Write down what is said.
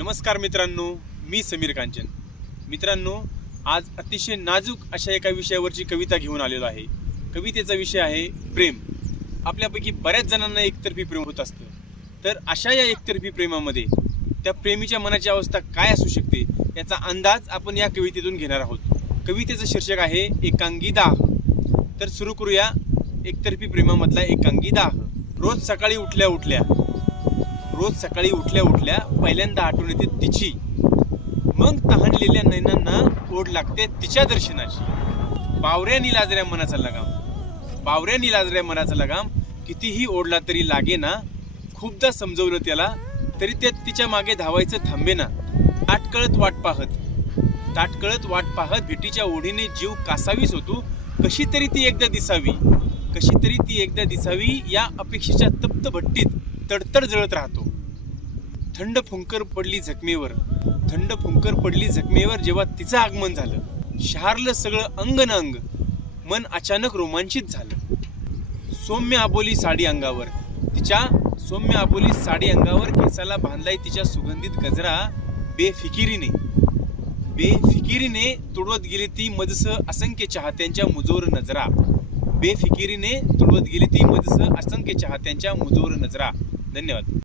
नमस्कार मित्रांनो मी समीर कांचन. मित्रांनो आज अतिशय नाजूक अशा एका विषयावरची कविता घेऊन आलेलो आहे. कवितेचा विषय आहे प्रेम. आपल्यापैकी बऱ्याच जणांना एकतर्फी प्रेम होत असतं. तर अशा या एकतर्फी प्रेमामध्ये त्या प्रेमीच्या मनाची अवस्था काय असू शकते याचा अंदाज आपण या कवितेतून घेणार आहोत. कवितेचं शीर्षक आहे एकांगी दाह. तर सुरू करूया एकतर्फी प्रेमामधला एकांगी दाह. रोज सकाळी उठल्या उठल्या रोज सकाळी उठल्या उठल्या पहिल्यांदा आठवण येते तिची. मग तहानलेल्या नैनांना ओढ लागते तिच्या दर्शनाची. बावऱ्या निलाजऱ्या मनाचा लगाम. बावऱ्या निलाजऱ्या मनाचा लगाम. कितीही ओढला तरी लागे ना खूपदा समजवलं त्याला तरी ते तिच्यामागे धावायचं थांबे ना ताटकळत वाट पाहत. ताटकळत वाट पाहत भेटीच्या ओढीने जीव कासावीस होतो. कशी तरी ती एकदा दिसावी. कशी तरी ती एकदा दिसावी या अपेक्षेच्या तप्त भट्टीत. तडतड जळत राहतो. थंड फुंकर पडली जखमेवर. थंड फुंकर पडली जखमेवर जेव्हा तिचं आगमन झालं शहारलं सगळं अंग न अंग मन अचानक रोमांचित झालं. सौम्य आबोली साडी अंगावर. तिच्या सौम्य आबोली साडी अंगावर केसाला बांधलाय तिच्या सुगंधित गजरा बेफिकिरीने. बेफिकिरीने तुडवत गेली ती मजस असंख्य चाहत्यांच्या मुजोर नजरा. बेफिकिरीने तुडवत गेली ती मजस असंख्य चाहत्यांच्या मुजोर नजरा. धन्यवाद.